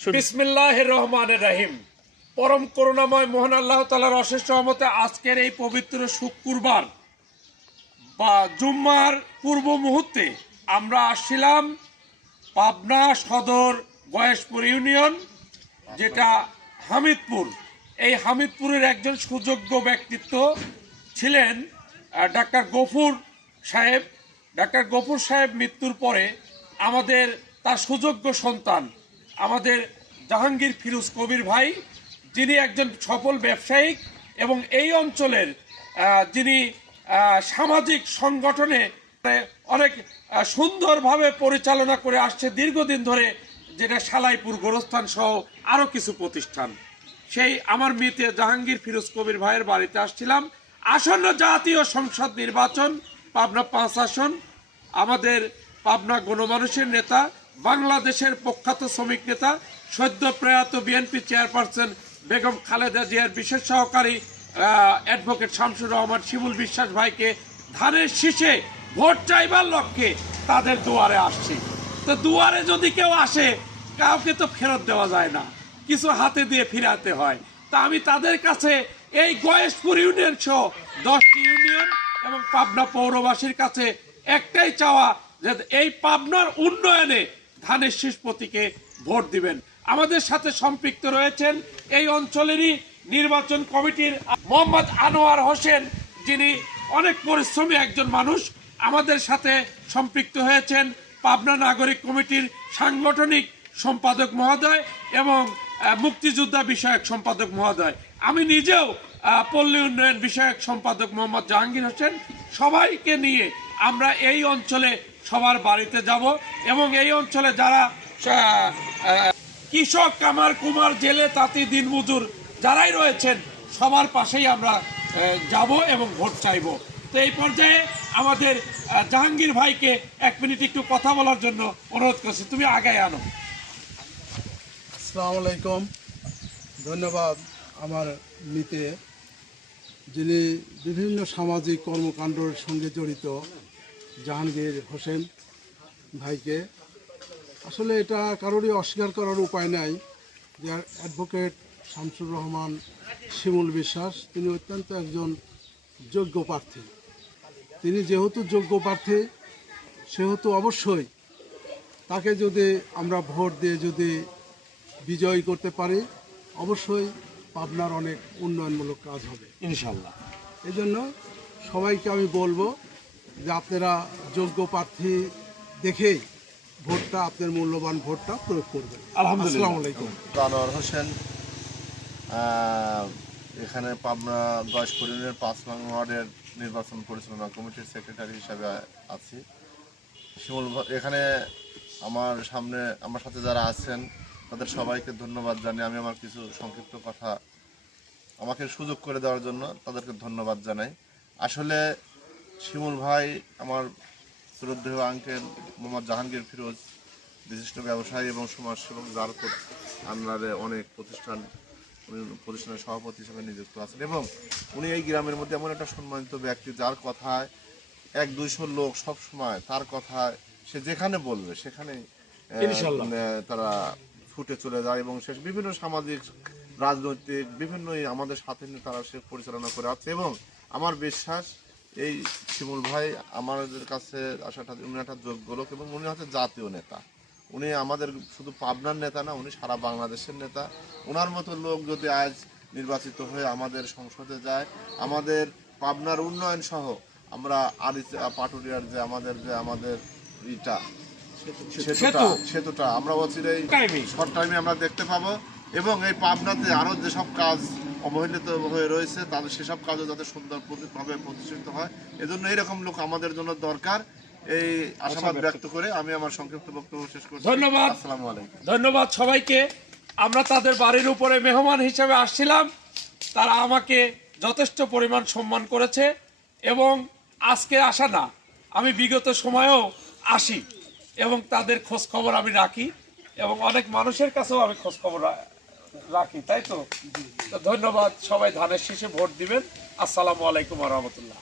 বিসমিল্লাহির রহমানির রহিম। পরম করুণাময় মহান আল্লাহ তাআলার অশেষ রহমতে আজকের এই পবিত্র শুক্রবার বা জুম্মার পূর্ব মুহূর্তে আমরা আসছিলাম পাবনা সদর গয়েশপুর ইউনিয়ন, যেটা হামিদপুর। এই হামিদপুরের একজন সুযোগ্য ব্যক্তিত্ব ছিলেন ডাক্তার গফুর সাহেব। ডাক্তার গফুর সাহেব মৃত্যুর পরে আমাদের তার সুযোগ্য সন্তান আমাদের জাহাঙ্গীর ফিরোজ কবির ভাই, যিনি একজন সফল ব্যবসায়িক এবং এই অঞ্চলের যিনি সামাজিক সংগঠনে অনেক সুন্দরভাবে পরিচালনা করে আসছে দীর্ঘদিন ধরে, যেটা সালাইপুর গোরস্থান সহ আরও কিছু প্রতিষ্ঠান। সেই আমার মিতে জাহাঙ্গীর ফিরোজ কবির ভাইয়ের বাড়িতে আসছিলাম। আসন্ন জাতীয় সংসদ নির্বাচন, পাবনা 5 আসন। আমাদের পাবনা গণমানুষের নেতা, বাংলাদেশের প্রখ্যাত শ্রমিক নেতা, সদ্য প্রয়াত বিএনপি চেয়ারপারসন বেগম খালেদা জিয়ার বিশেষ সহকারী অ্যাডভোকেট শামসুর রহমান শিমুল বিশ্বাস ভাইকে ধানের শীষে ভোট চাইবার লক্ষ্যে তাদের দুয়ারে আসছি। তো দুয়ারে যদি কেউ আসে, কাউকে তো ফেরত দেওয়া যায় না, কিছু হাতে দিয়ে ফিরাতে হয়। তা আমি তাদের কাছে এই গয়েশপুর ইউনিয়ন সহ 10টি ইউনিয়ন এবং পাবনা পৌরবাসীর কাছে একটাই চাওয়া, যে এই পাবনার উন্নয়নে ধানের শীষ প্রতীকে ভোট দিবেন। আমাদের সাথে সম্পৃক্ত রয়েছেন এই অঞ্চলেরই নির্বাচন কমিটির মোহাম্মদ আনোয়ার হোসেন, যিনি অনেক পরিশ্রমী একজন মানুষ। আমাদের সাথে সম্পৃক্ত হয়েছেন পাবনা নাগরিক কমিটির সাংগঠনিক সম্পাদক মহোদয় এবং মুক্তিযোদ্ধা বিষয়ক সম্পাদক মহোদয়। আমি নিজেও পল্লী উন্নয়ন বিষয়ক সম্পাদক মোহাম্মদ জাহাঙ্গীর হোসেন। সবাইকে নিয়ে আমরা এই অঞ্চলে সবার বাড়িতে যাব এবং এই অঞ্চলে যারা কৃষক, কামার, কুমার, জেলে, তাঁতি, দিনমজুর যারাই রয়েছেন সবার পাশেই আমরা যাব এবং ভোট চাইব। তো এই পর্যায়ে আমাদের জাহাঙ্গীর ভাইকে 1 মিনিট একটু কথা বলার জন্য অনুরোধ করছি, তুমি আগায় আনো। আসসালামু আলাইকুম। ধন্যবাদ আমার মিতে, যিনি বিভিন্ন সামাজিক কর্মকাণ্ডের সঙ্গে জড়িত জাহাঙ্গীর হোসেন ভাইকে। আসলে এটা কারোরই অস্বীকার করার উপায় নাই যে অ্যাডভোকেট শামসুর রহমান শিমুল বিশ্বাস, তিনি অত্যন্ত একজন যোগ্য প্রার্থী। তিনি যেহেতু যোগ্য প্রার্থী, সেহেতু অবশ্যই তাকে যদি আমরা ভোট দিয়ে যদি বিজয়ী করতে পারি, অবশ্যই পাবনার অনেক উন্নয়নমূলক কাজ হবে ইনশাল্লাহ। এই জন্য সবাইকে আমি বলবো যে আপনারা যোগ্য প্রার্থী দেখেই ভোটটা, আপনার মূল্যবান ভোটটা প্রয়োগ করবেন। আলহামদুলিল্লাহ। আসসালামু আলাইকুম। আনোয়ার হোসেন, এখানে পাবনা গয়েশপুর ইউনিয়নের 5 নং ওয়ার্ডের নির্বাচন পরিচালনা কমিটির সেক্রেটারি হিসাবে আছি। শিমুল এখানে আমার সাথে যারা আছেন তাদের সবাইকে ধন্যবাদ জানিয়ে আমি আমার কিছু সংক্ষিপ্ত কথা, আমাকে সুযোগ করে দেওয়ার জন্য তাদেরকে ধন্যবাদ জানাই। আসলে শিমুল ভাই আমার শ্রদ্ধেয় আঙ্কেল মোহাম্মদ জাহাঙ্গীর ফিরোজ, বিশিষ্ট ব্যবসায়ী এবং সমাজসেবক, যার আন্ডারে অনেক প্রতিষ্ঠানের সভাপতি হিসেবে নিযুক্ত আছেন এবং উনি এই গ্রামের মধ্যে এমন একটা সম্মানিত ব্যক্তি, যার কথায় 100-200 লোক সব সময় তার কথায় সে যেখানে বলবে সেখানে তারা ছুটে চলে যায় এবং সে বিভিন্ন সামাজিক, রাজনৈতিক বিভিন্ন আমাদের সাথে তারা সে পরিচালনা করে আছে। এবং আমার বিশ্বাস এই শিমুল ভাই আমাদের কাছে আসাটা, উনি একটা যোগ্য লোক এবং উনি হচ্ছে জাতীয় নেতা। উনি আমাদের শুধু পাবনার নেতা না, উনি সারা বাংলাদেশের নেতা। ওনার মতো লোক যদি আজ নির্বাচিত হয়ে আমাদের সংসদে যায়, আমাদের পাবনার উন্নয়ন সহ আমরা পাটুরিয়ার যে আমাদের ইটা সেতুটা আমরা অচিরেই শর্ট টাইমে আমরা দেখতে পাবো এবং এই পাবনাতে আরও যেসব কাজ অবহেলিত হয়ে রয়েছে তাদের সেসব কাজও যাতে সুন্দরভাবে প্রতিষ্ঠিত হয়, এজন্য এইরকম লোক আমাদের জন্য দরকার। এই আশাবাদ ব্যক্ত করে আমি আমার সংক্ষিপ্ত বক্তব্য শেষ করছি। ধন্যবাদ। আসসালামু আলাইকুম। ধন্যবাদ সবাইকে। আমরা তাদের বাড়ির উপরে মেহমান হিসেবে আসছিলাম, তারা আমাকে যথেষ্ট পরিমাণ সম্মান করেছে এবং আজকে আসা না, আমি বিগত সময়েও আসি এবং তাদের খোঁজ খবর আমি রাখি এবং অনেক মানুষের কাছেও আমি খোঁজ খবর রাখি, তাই তো? ধন্যবাদ। সবাই ধানের শীষে ভোট দিবেন। আসসালামু আলাইকুম ওয়া রাহমাতুল্লাহ।